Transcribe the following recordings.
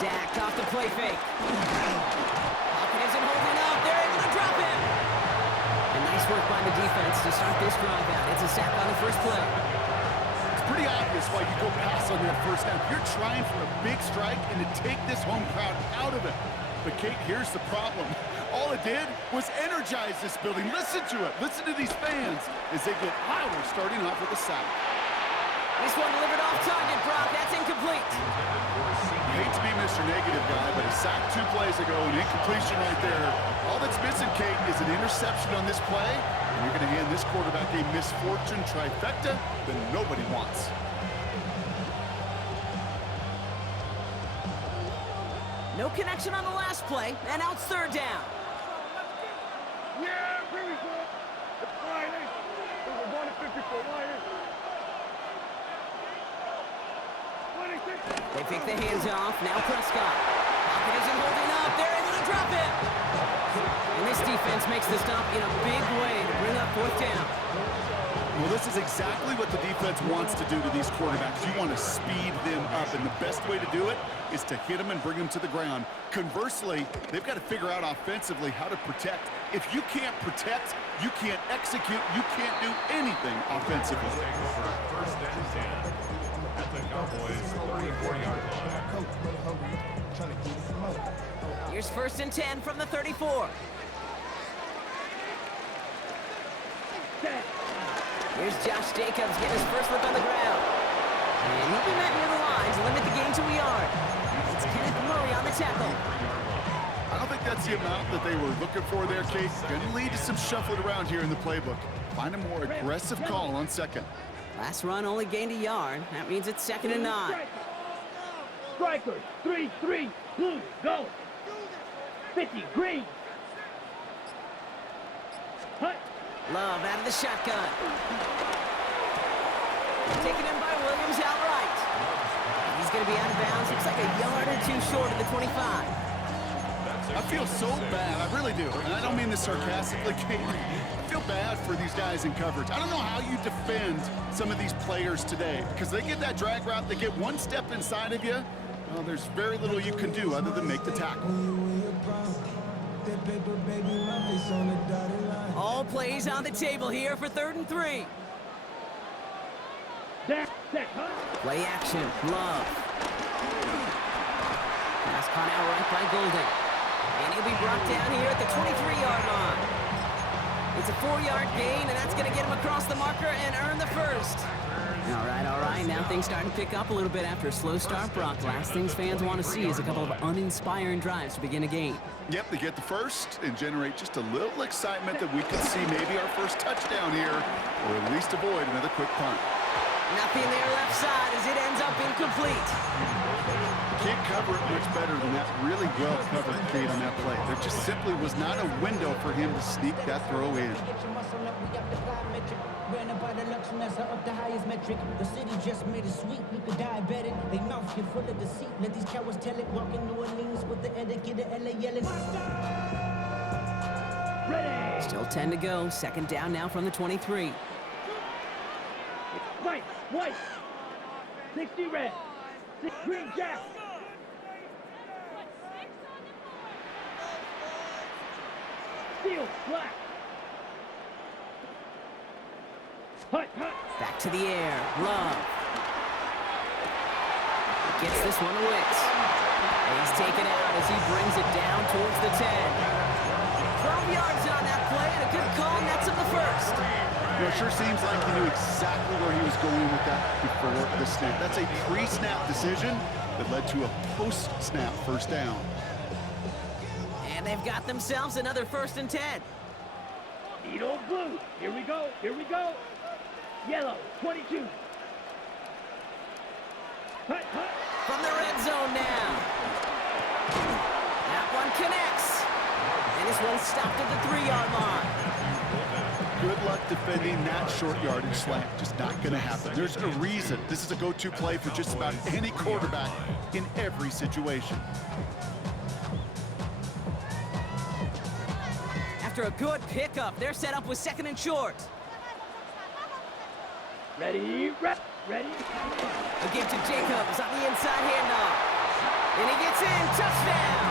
Dak off the play fake. Pocket isn't holding up. They're able to drop him. And nice work by the defense to start this drive out. It's a sack on the first play. It's pretty obvious why you go pass on that first down. You're trying for a big strike and to take this home crowd out of it. But, Kate, here's the problem. All it did was energize this building. Listen to it. Listen to these fans as they get louder starting off with a sack. This one delivered off target, Brock. That's incomplete. I hate to be Mr. Negative guy, but a sack 2 plays ago, an incompletion right there. All that's missing, Kate, is an interception on this play, and you're going to hand this quarterback a misfortune trifecta that nobody wants. No connection on the last play, and now it's third down. Yeah, here we go. It's Friday. We're going to 54 Lions. They take the hands off. Now Prescott. Pocket isn't holding up. They're able to drop him. And this defense makes the stop in a big way to bring up fourth down. Well, this is exactly what the defense wants to do to these quarterbacks. You want to speed them up, and the best way to do it is to hit them and bring them to the ground. Conversely, they've got to figure out offensively how to protect. If you can't protect, you can't execute, you can't do anything offensively. First and 10 at the Cowboys' 34-yard line. Here's first and 10 from the 34. Here's Josh Jacobs getting his first look on the ground. And he'll be met near the line to limit the gain to a yard. It's Kenneth Murray on the tackle. I don't think that's the amount that they were looking for there, Kate. Going to lead to some shuffling around here in the playbook. Find a more aggressive call on second. Last run only gained a yard. That means it's 2nd and 9. Strikers, 3-3, blue, go. 50, green. Hut. Love out of the shotgun. Taken in by Williams outright. He's going to be out of bounds. Looks like a yard or 2 short of the 25. I feel so bad. I really do. And I don't mean this sarcastically, Kate. I feel bad for these guys in coverage. I don't know how you defend some of these players today because they get that drag route, they get one step inside of you. Well, there's very little you can do other than make the tackle. All plays on the table here for 3rd and 3. Play action, Love. Pass caught out right by Golden. And he'll be brought down here at the 23-yard line. It's a 4-yard gain, and that's going to get him across the marker and earn the first. All right. Now things starting to pick up a little bit after a slow start, Brock. Last things fans want to see is a couple of uninspiring drives to begin a game. Yep, they get the first and generate just a little excitement that we could see maybe our first touchdown here, or at least avoid another quick punt. Nothing there left side as it ends up incomplete. Can't cover it much better than that. Really well covered, Kate, on that play. There just simply was not a window for him to sneak that throw in. The highest metric. The city just made it sweet. People diabetic. They mouth get full of deceit. Let these cowards tell it. Walk in New Orleans with the etiquette of LA yelling. Ready. Still 10 to go. 2nd down now from the 23. White. 60 red. 6 green jack. Steel black. Hut. Back to the air. Love. Gets this one to Wicks. And he's taken out as he brings it down towards the 10. 12 yards on that play and a good call nets him the first. Well, it sure seems like he knew exactly where he was going with that before the snap. That's a pre-snap decision that led to a post-snap first down. And they've got themselves another 1st and 10. Eat old blue. Here we go. Yellow, 22. Hut. From the red zone now. That one connects. And this one's stopped at the 3-yard line. Good luck defending that short yardage slant. Just not going to happen. There's a reason. This is a go-to play for just about any quarterback in every situation. After a good pickup, they're set up with 2nd and short. Ready. A give to Jacobs on the inside handoff. And he gets in. Touchdown.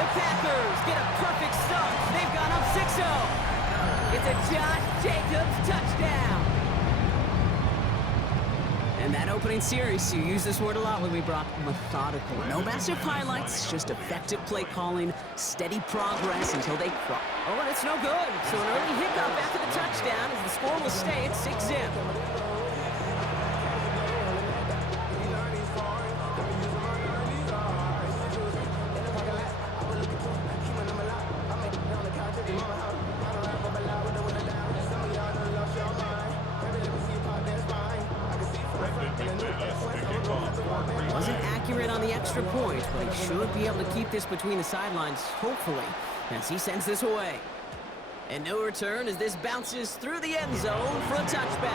The Packers get a perfect start. They've gone up 6-0. It's a Josh Jacobs touchdown. And that opening series, you use this word a lot with me, Brock, methodical. No massive highlights, just effective play calling, steady progress until they cross. Oh, and it's no good. So an early hiccup after the touchdown as the score will stay at 6-0. Wasn't accurate on the extra point, but he should be able to keep this between the sidelines, hopefully, as he sends this away. And no return as this bounces through the end zone for a touchback.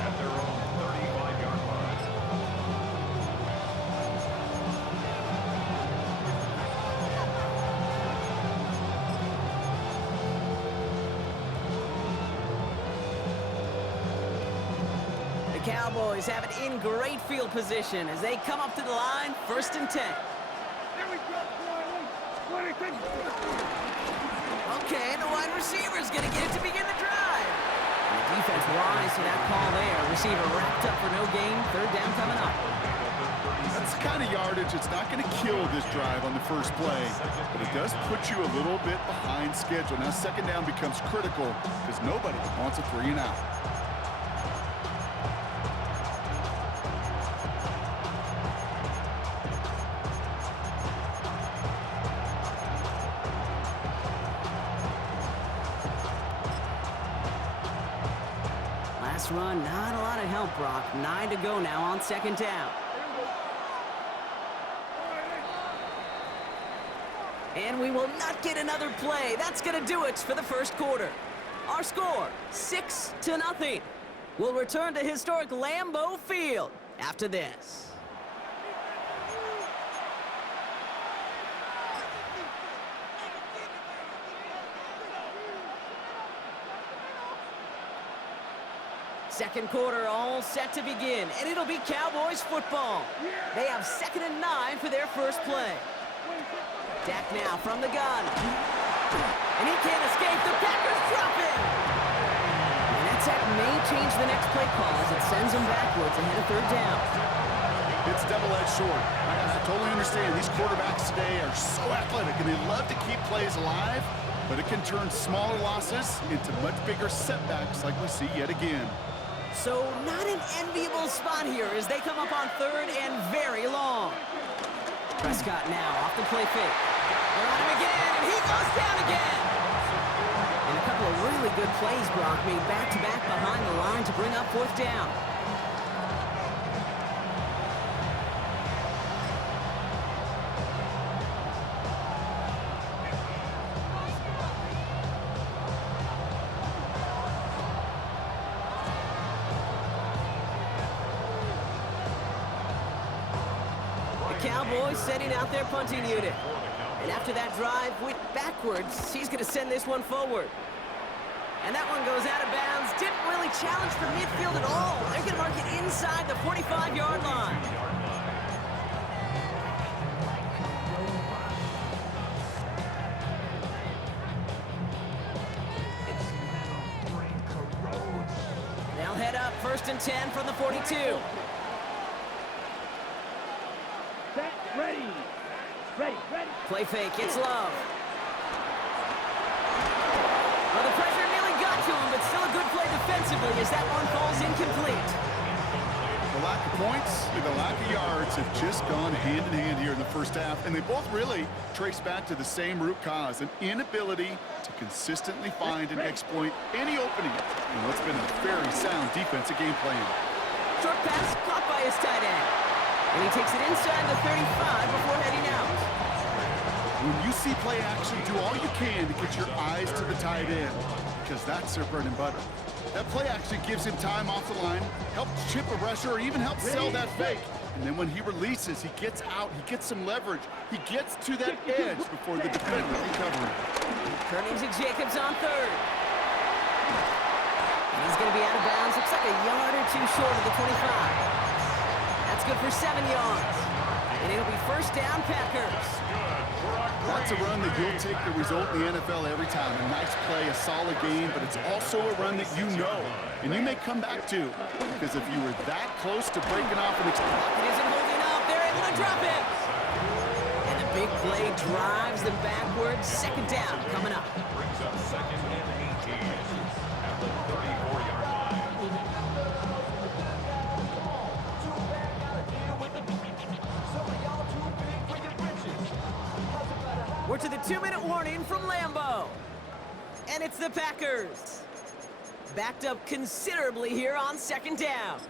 At their own 35-yard line. The Cowboys have it in great field position as they come up to the line, 1st and 10. There we go, Riley. 20. Okay, and the wide receiver's going to get it to begin the drive. And the defense wise to that call there. Receiver wrapped up for no gain. 3rd down coming up. That's the kind of yardage it's not going to kill this drive on the first play, but it does put you a little bit behind schedule. Now 2nd down becomes critical because nobody wants a 3 and out. Last run, not a lot of help, Brock. 9 to go now on 2nd down. And we will not get another play. That's going to do it for the 1st quarter. Our score, 6-0. We'll return to historic Lambeau Field after this. Second quarter all set to begin, and it'll be Cowboys football. They have 2nd and 9 for their first play. Dak now from the gun. And he can't escape. The Packers drop him. And that sack may change the next play call as it sends him backwards ahead of 3rd down. It's double-edged sword. I totally understand. These quarterbacks today are so athletic, and they love to keep plays alive, but it can turn smaller losses into much bigger setbacks like we see yet again. So not an enviable spot here as they come up on 3rd and very long. Prescott now off the play fake. They're on him again, and he goes down again. And a couple of really good plays, Brock, made back-to-back behind the line to bring up 4th down. Cowboys setting out their punting unit. And after that drive went backwards, he's going to send this one forward. And that one goes out of bounds. Didn't really challenge for midfield at all. They're going to mark it inside the 45-yard line. They'll head up 1st and 10 from the 42. Ready. Play fake, it's Love. Well, the pressure nearly got to him, but still a good play defensively as that one falls incomplete. The lack of points and the lack of yards have just gone hand in hand here in the first half, and they both really trace back to the same root cause, an inability to consistently find and exploit any opening in what's been a very sound defensive game plan. Short pass caught by his tight end. And he takes it inside the 35 before heading out. When you see play action, do all you can to get your eyes to the tight end, because that's their bread and butter. That play action gives him time off the line, helps chip a rusher, or even helps sell that fake. And then when he releases, he gets out, he gets some leverage. He gets to that edge before the defender can cover him. Turning to Jacobs on 3rd. And he's going to be out of bounds. Looks like a yard or two short of the 25. That's good for 7 yards. And it'll be first down, Packers. That's a run that you'll take the result in the NFL every time. A nice play, a solid game, but it's also a run that you know, and you may come back to, because if you were that close to breaking off an It isn't holding up. They're able to drop it. And the big play drives them backwards. Second down coming up. Brings up second and 18 at the 34-yard line. We're to the 2-minute warning from Lambeau. And it's the Packers. Backed up considerably here on second down.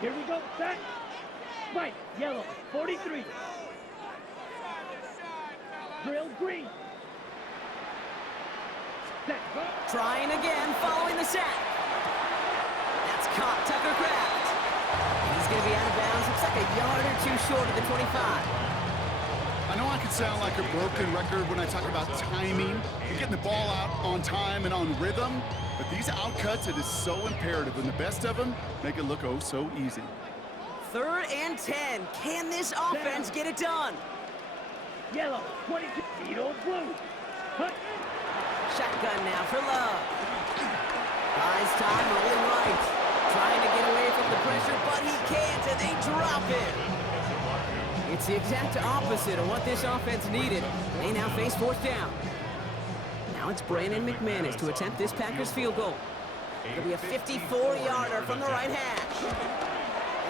Here we go, set. Spike, yellow, 43. Drill, green. Set, go. Trying again, following the sack. That's caught Tucker Kraft. He's going to be out of bounds. Looks like a yard or two short of the 25. I know I can sound like a broken record when I talk about timing and getting the ball out on time and on rhythm, but these outcuts, it is so imperative, and the best of them make it look oh so easy. 3rd and 10. Can this offense get it done? Yellow, 22. Beetle, blue. Hut. Shotgun now for Love. Buys time, rolling right. Trying to get away from the pressure, but he can't, and they drop it. It's the exact opposite of what this offense needed. They now face 4th down. Now it's Brandon McManus to attempt this Packers field goal. It'll be a 54-yarder from the right hash.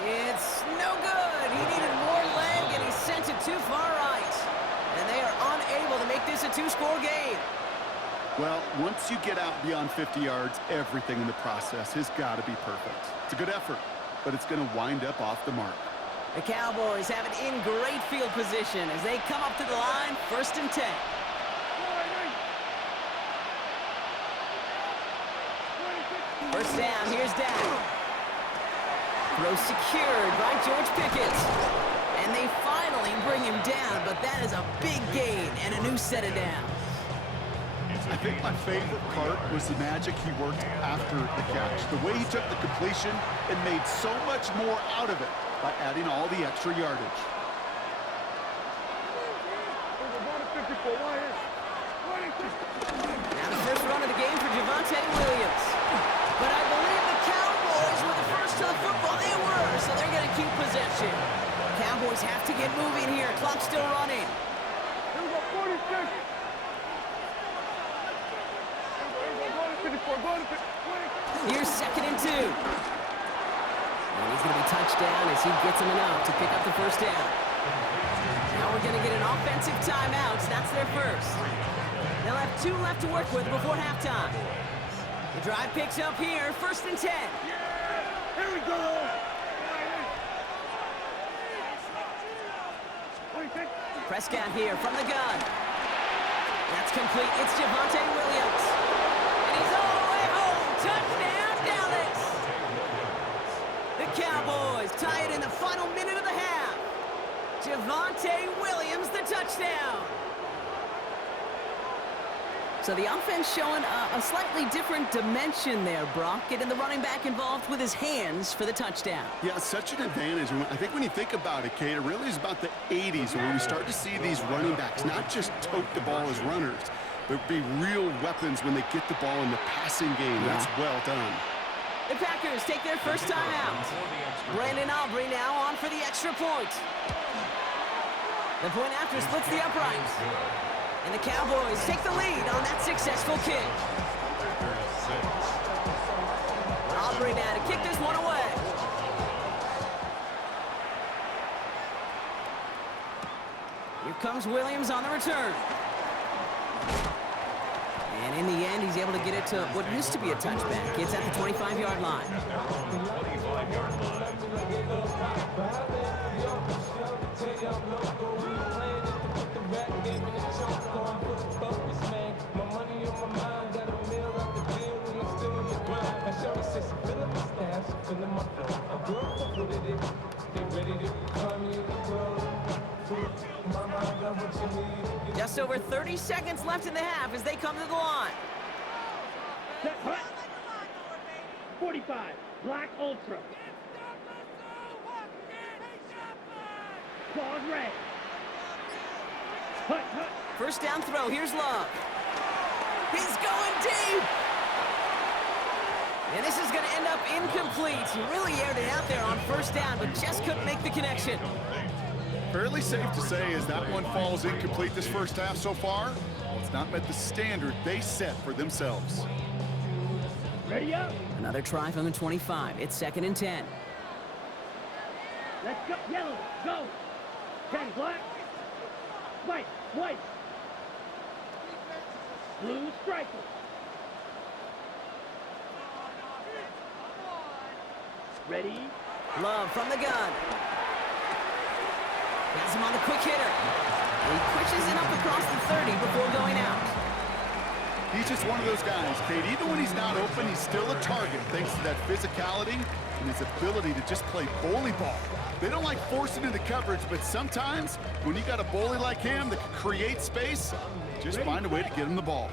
It's no good. He needed more leg, and he sent it too far right. And they are unable to make this a 2-score game. Well, once you get out beyond 50 yards, everything in the process has got to be perfect. It's a good effort, but it's going to wind up off the mark. The Cowboys have it in great field position as they come up to the line, 1st and 10. First down, here's Dak. Throw secured by George Pickens. And they finally bring him down, but that is a big gain and a new set of downs. I think my favorite part was the magic he worked after the catch. The way he took the completion and made so much more out of it by adding all the extra yardage. Now the first run of the game for Javonte Williams. But I believe the Cowboys were the first to the football. They were, so they're going to keep possession. Cowboys have to get moving here. Clock's still running. Here we go, 46. Here's 2nd and 2. And he's going to be touched down as he gets him enough to pick up the first down. Now we're going to get an offensive timeout. That's their first. They'll have 2 left to work with before halftime. The drive picks up here, 1st and 10. Here we go. Prescott here from the gun. That's complete. It's Javonte Williams. And he's all the way home. Touchdown, Dallas. The Cowboys tie it in the final minute of the half. Javonte Williams, the touchdown. So the offense showing a slightly different dimension there, Brock. Getting the running back involved with his hands for the touchdown. Yeah, such an advantage. I think when you think about it, Kate, it really is about the 80s when we start to see these running backs not just tote the ball as runners, but be real weapons when they get the ball in the passing game. Yeah. That's well done. The Packers take their first time out. Brandon Aubrey now on for the extra point. The point after splits the uprights. And the Cowboys take the lead on that successful kick. Aubrey now to kick this one away. Here comes Williams on the return. And in the end, he's able to get it to what used to be a touchback. It's at the 25-yard line. 25-yard line. just over 30 seconds left in the half as they come to the line. Set, hut. 45, Black Ultra. Claws red. Hut, hut. First down throw, here's Love. He's going deep! And this is going to end up incomplete. He really aired it out there on first down, but just couldn't make the connection. Fairly safe to say as that one falls incomplete this first half so far, well, it's not met the standard they set for themselves. Ready up. Another try from the 25. It's 2nd and 10. Let's go. Yellow, go. 10, black. White, white. Blue striker. Ready? Love from the gun. Has him on the quick hitter. He pushes it up across the 30 before going out. He's just one of those guys, Kate. Even when he's not open, he's still a target thanks to that physicality and his ability to just play bully ball. They don't like forcing into coverage, but sometimes when you got a bully like him that can create space, just find a way to get him the ball.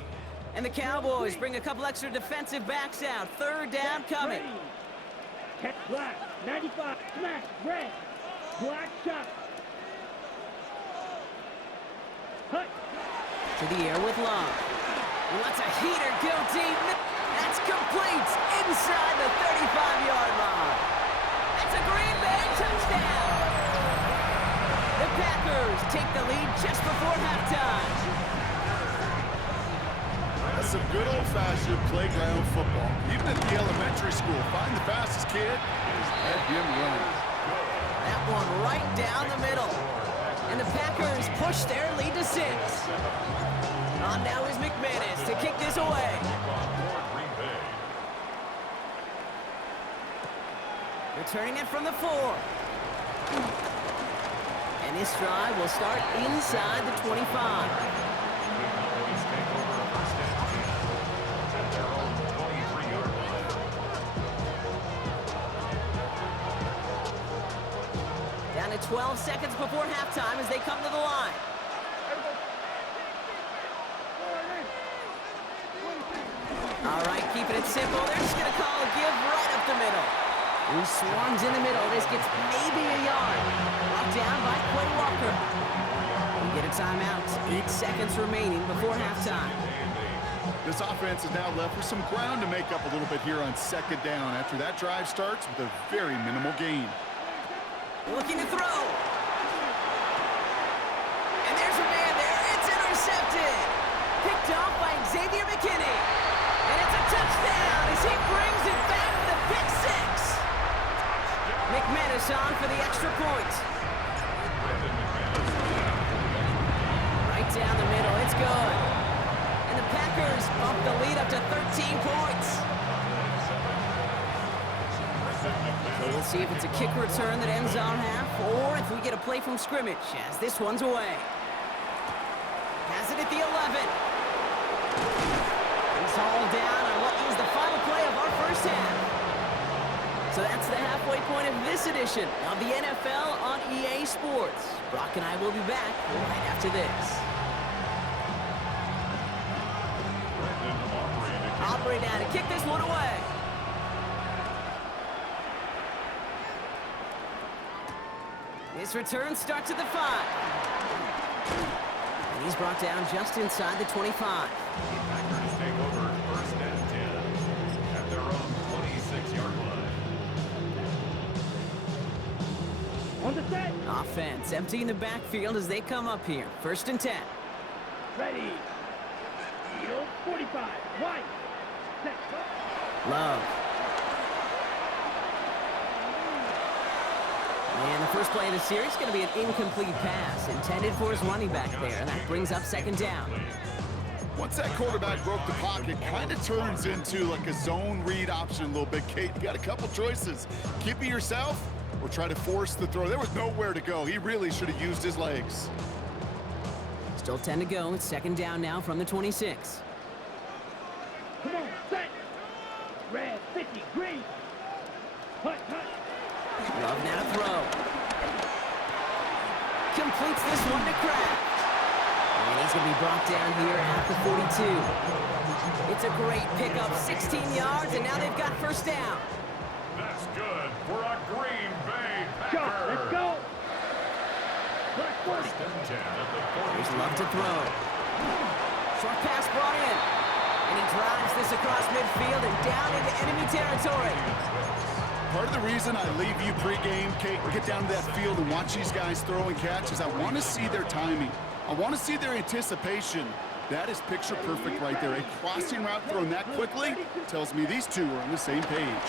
And the Cowboys bring a couple extra defensive backs out. 3rd down coming. Ready. Catch black. 95, smash, red. Black shot. Hut. To the air with Love. He lets a heater go deep. That's complete inside the 35-yard line. That's a Green Bay touchdown. The Packers take the lead just before halftime. That's some good old-fashioned playground football. Even at the elementary school, find the fastest kid and just let him run. That one right down the middle. And the Packers push their lead to 6. On now is McManus to kick this away. Returning it from the 4. And this drive will start inside the 25. Down to 12 seconds before halftime as they come to the line. All right, keeping it simple. They're just going to call a give right up the middle. He swarms in the middle. This gets maybe a yard. Brought down by Quay Walker. We get a timeout. 8 seconds remaining before halftime. This offense is now left with some ground to make up a little bit here on 2nd down after that drive starts with a very minimal gain. Looking to throw. And there's a man there. It's intercepted. Picked off by Xavier McKinney. And it's a touchdown as he brings it back for the pick 6. McManus on for the extra point. Right down the middle. It's good. And the Packers bump the lead up to 13 points. So we'll see if it's a kick return that ends on half, or if we get a play from scrimmage as this one's away. Has it at the 11. He's hauled down on what is the final play of our first half. So that's the halfway point of this edition of the NFL on EA Sports. Brock and I will be back right after this. Aubrey now to kick this one away. This return starts at the 5. And he's brought down just inside the 25. Packers take over 1st and 10 at their own 26-yard line. On the set. Offense emptying the backfield as they come up here. 1st and 10. Ready. Field 45. White. Set. Love. And the first play of the series is going to be an incomplete pass intended for his running back there. And that brings up 2nd down. Once that quarterback broke the pocket, kind of turns into like a zone read option a little bit, Kate. You got a couple choices. Keep it yourself or try to force the throw. There was nowhere to go. He really should have used his legs. Still 10 to go. It's 2nd down now from the 26. Come on, set. Red 50, green. Hut, hut. Love now to throw. Completes this one to Kraft. And he's going to be brought down here at the 42. It's a great pickup, 16 yards, and now they've got first down. That's good for a Green Bay Go, Packer. let's go. Black force. First and 10 at the 40. There's Love to throw. Short pass brought in. And he drives this across midfield and down into enemy territory. Part of the reason I leave you pregame, Kate, get down to that field and watch these guys throw and catch is I want to see their timing. I want to see their anticipation. That is picture perfect right there. A crossing route thrown that quickly tells me these two are on the same page.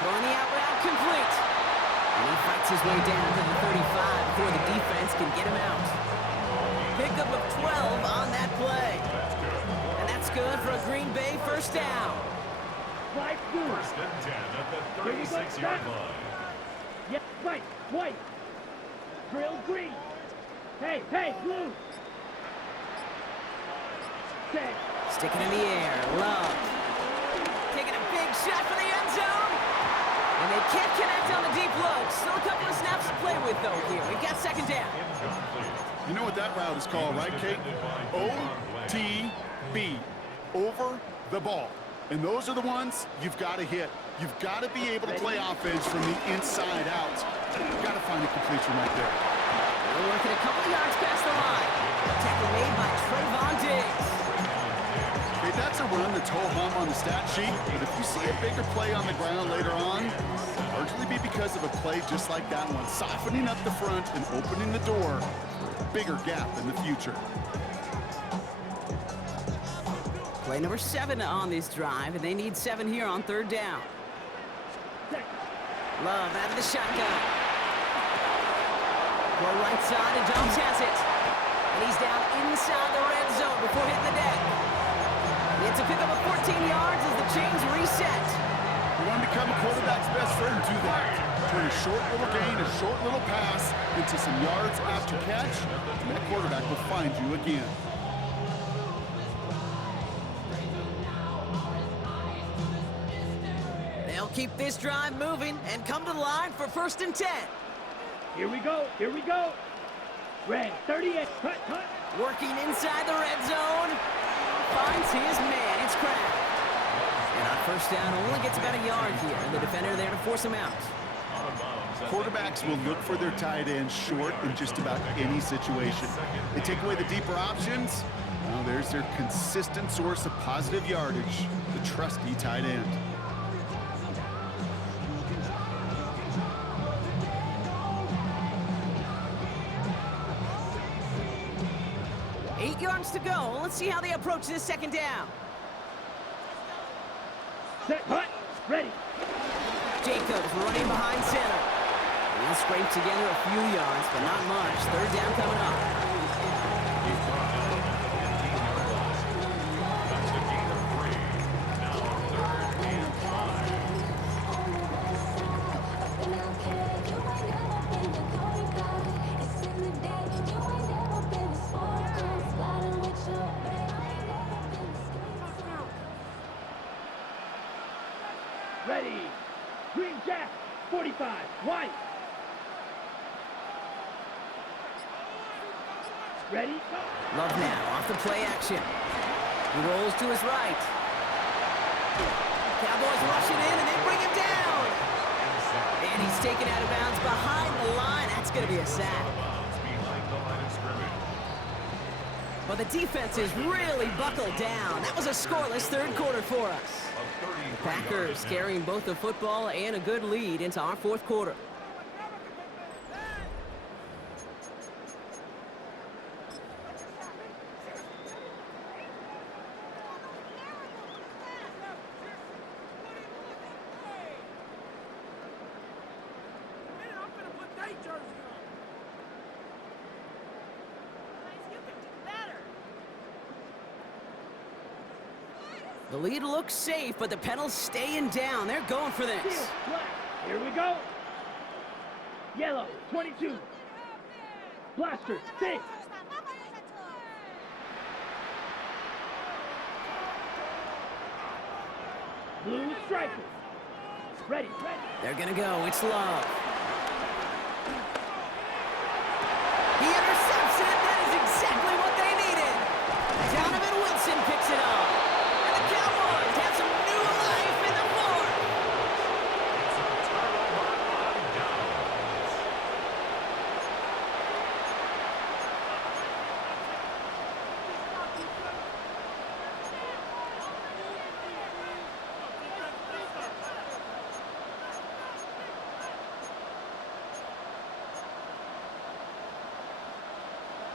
Throwing the out route complete. And he fights his way down to the 35 before the defense can get him out. Pickup of 12 on that play. And that's good for a Green Bay first down. White blue. First and 10 at the 36-yard line. Yeah, white. Drill green. Hey, blue. Set. Sticking in the air, Love. Taking a big shot for the end zone. And they can't connect on the deep look. Still a couple of snaps to play with, though, here. We've got second down. You know what that route is called, right, Kate? OTB. Over the ball. And those are the ones you've got to hit. You've got to be able to play offense from the inside out. You've got to find a completion right there. They're working a couple of yards past the line. Tackle made by Trayvon Diggs. Okay, that's a run that's ho-hum on the stat sheet, but if you see a bigger play on the ground later on, it'll largely be because of a play just like that one, softening up the front and opening the door for a bigger gap in the future. Play number 7 on this drive, and they need 7 here on third down. Love out of the shotgun. Throw right side, and Jones has it. And he's down inside the red zone before hitting the deck. It's a pickup of 14 yards as the chains reset. You want to become a quarterback's best friend, do that. Turn a short little gain, a short little pass into some yards after catch, and that quarterback will find you again. They'll keep this drive moving and come to the line for first and 10. Here we go. Red, 38. Cut. Working inside the red zone. Finds his man. It's Kraft. And on first down, only gets about a yard here. And the defender there to force him out. Quarterbacks will look for their tight end short in just about any situation. They take away the deeper options. Well, there's their consistent source of positive yardage, the trusty tight end. Yards to go. Let's see how they approach this second down. Set, hut, ready. Jacobs running behind center. He'll scrape together a few yards, but not much. Third down coming up. He's brought down at the 15-yard line. That's a gain of 3. Now third and 5. Ready. Green Jack, 45. White. Ready? Love now off the play action. He rolls to his right. Cowboys rushing in and they bring him down. And he's taken out of bounds behind the line. That's going to be a sack. Behind the line of scrimmage. But the defense is really buckled down. That was a scoreless third quarter for us. The Packers carrying both the football and a good lead into our fourth quarter. The lead looks safe, but the pedals staying down. They're going for this. Steel, black. Here we go. Yellow, 22. Blaster, 6. Blue striker. Ready. They're gonna go. It's Love. He intercepts it. That is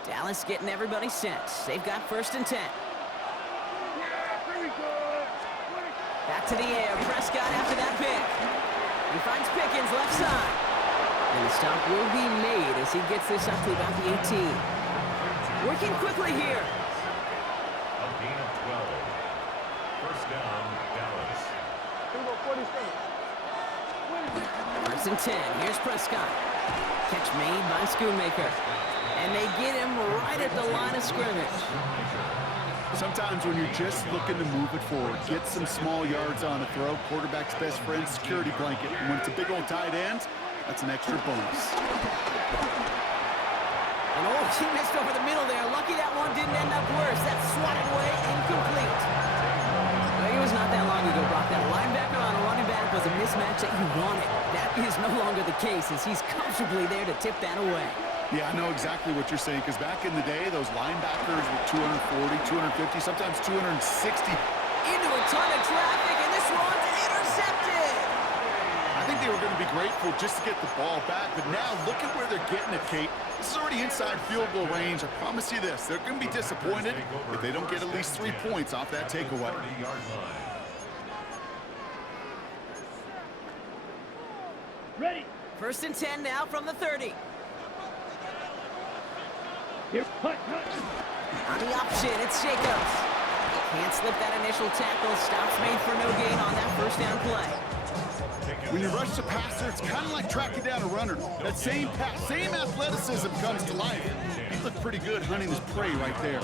Dallas getting everybody set. They've got 1st and 10. Back to the air. Prescott after that pick. He finds Pickens left side. And the stop will be made as he gets this up to about the 18. Working quickly here. A gain of 12. First down, Dallas. 1st and 10. Here's Prescott. Catch made by Schoonmaker. And they get him right at the line of scrimmage. Sometimes when you're just looking to move it forward, get some small yards on a throw, quarterback's best friend, security blanket. And when it's a big old tight end, that's an extra bonus. And oh, he missed over the middle there. Lucky that one didn't end up worse. That's swatted away, incomplete. Well, it was not that long ago, Brock, that a linebacker on a running back was a mismatch that you wanted. That is no longer the case as he's comfortably there to tip that away. Yeah, I know exactly what you're saying, because back in the day, those linebackers were 240, 250, sometimes 260. Into a ton of traffic, and this one's intercepted. I think they were going to be grateful just to get the ball back, but now look at where they're getting it, Kate. This is already inside field goal range. I promise you this, they're going to be disappointed if they don't get at least 3 points off that takeaway. 30-yard line. Ready. 1st and 10 now from the 30. Here, punt. On the option, it's Jacobs. Can't slip that initial tackle. Stops made for no gain on that 1st down play. When you rush the passer, it's kind of like tracking down a runner. That same pass, same athleticism comes to life. He looked pretty good hunting his prey right there.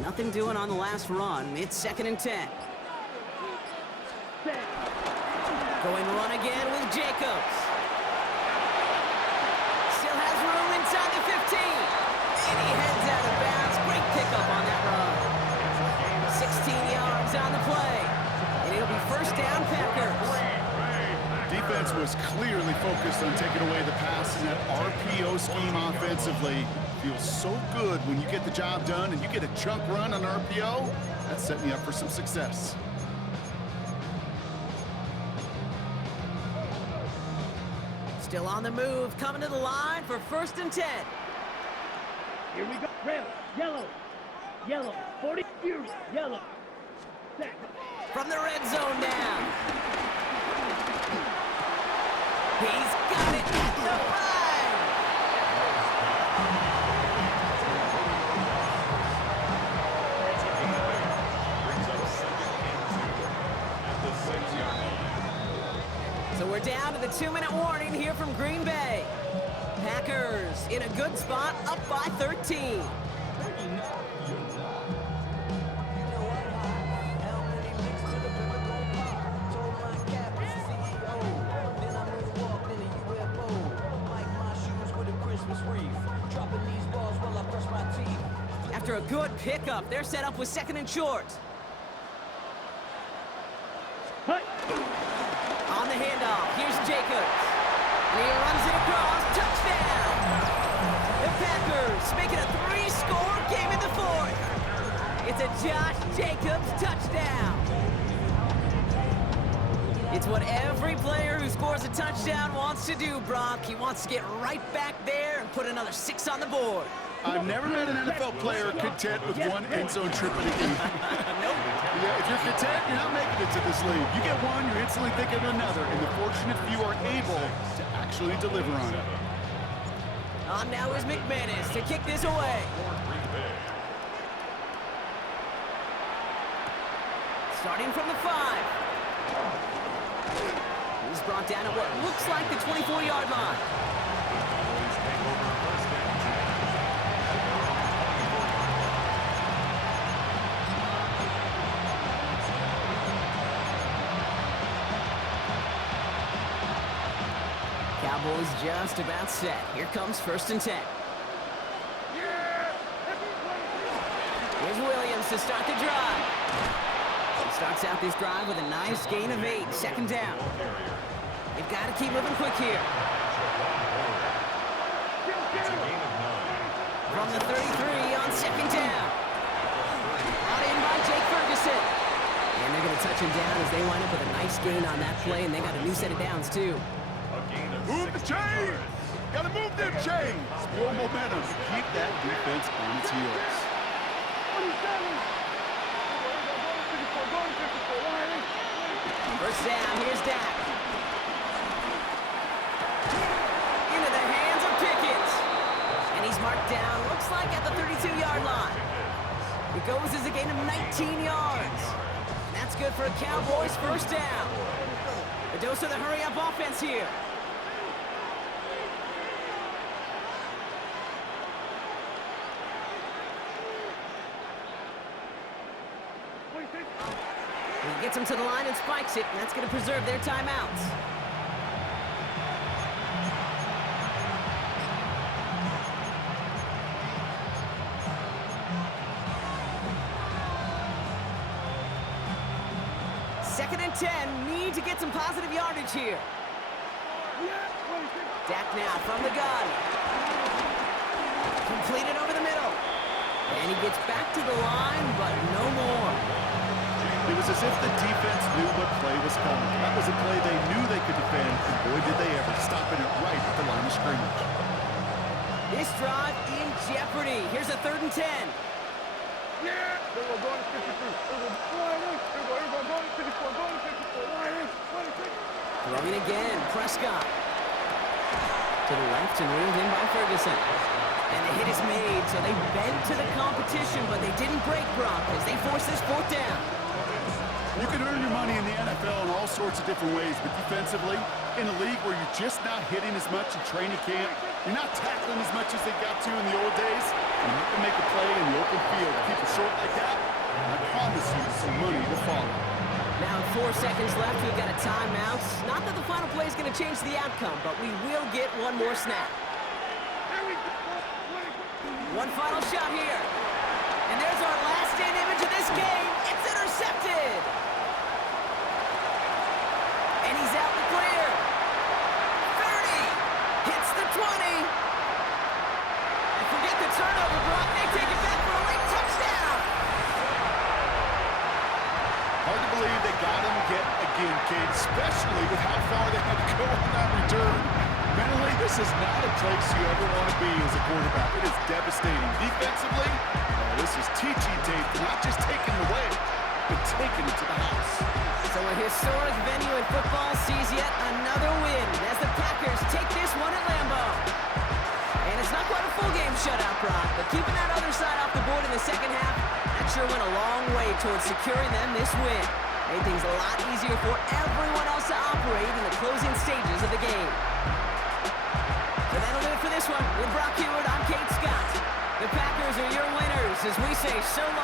Nothing doing on the last run. It's 2nd and 10. Going run again with Jacobs. Still has room inside the 15. And he heads out of bounds. Great pickup on that run. 16 yards on the play. And it'll be 1st down, Packers. Defense was clearly focused on taking away the pass in that RPO scheme offensively. Feels so good when you get the job done and you get a chunk run on RPO. That's setting you up for some success. Still on the move, coming to the line for 1st and 10. Here we go. Red, yellow, 40 years, yellow. Set. From the red zone now. He's got it at the 5. So we're down to the 2-minute warning here from Green Bay. Packers in a good spot, up by 13. After a good pickup, they're set up with 2nd and short. Punt. On the handoff, here's Jacobs. And he runs it across, touchdown! The Packers make it a 3-score game in the 4th. It's a Josh Jacobs touchdown. It's what every player who scores a touchdown wants to do, Brock. He wants to get right back there and put another 6 on the board. I've never met an NFL player content with one end zone trip in a game. Yeah, if you're content, you're not making it to this league. You get one, you're instantly thinking of another, and the fortunate few are able to actually deliver on it. On now is McManus to kick this away. Starting from the 5. He's brought down at what looks like the 24-yard line. Cowboys just about set. Here comes 1st and 10. Here's Williams to start the drive. He starts out this drive with a nice gain of 8. 2nd down. They've got to keep moving quick here. It's a gain of 9. From the 33 on second down. Brought in by Jake Ferguson. And they're going to touch him down as they wind up with a nice gain on that play, and they got a new set of downs, too. A gain of Move the 16 chains! yards. Gotta move them chains! More momentum. Keep that defense on its heels. 27. First down, here's Dak. Into the hands of Pickens. And he's marked down, looks like at the 32-yard line. It goes as a gain of 19 yards. And that's good for a Cowboys first down. A dose of the hurry-up offense here. He gets him to the line and spikes it, and that's going to preserve their timeouts. Second and 10, need to get some positive yardage here. Dak now from the gun. Completed over the middle. And he gets back to the line, but no more. It was as if the defense knew what play was coming. That was a play they knew they could defend, and boy, did they ever, stopping it right at the line of scrimmage. This drive in jeopardy. Here's a 3rd and 10. Throwing again, Prescott. To the left and reeled in by Ferguson. And the hit is made, so they bent to the competition, but they didn't break Brock as they force this 4th down. You can earn your money in the NFL in all sorts of different ways, but defensively, in a league where you're just not hitting as much in training camp, you're not tackling as much as they got to in the old days, and you can make a play in the open field. Keep it short like that, I promise you some money will follow. Now 4 seconds left, we've got a timeout. Not that the final play is going to change the outcome, but we will get one more snap. One final shot here. And there's our last-in image of this game. It's intercepted. And he's out the clear. 30. Hits the 20. And forget the turnover, Brock. They take it back for a late touchdown. Hard to believe they got him again, Kate, especially with how far they had to go on that return. Mentally, this is not a place you ever want to be as a quarterback. It is devastating. Defensively, this is teaching tape for not just taking it away, but taking it to the house. So a historic venue in football sees yet another win as the Packers take this one at Lambeau. And it's not quite a full game shutout, Brock, but keeping that other side off the board in the second half, that sure went a long way towards securing them this win. Made things a lot easier for everyone else to operate in the closing stages of the game. So that'll do it for this one. With Brock Huard, I'm Kate Scott. The Packers are your winners as we say so long.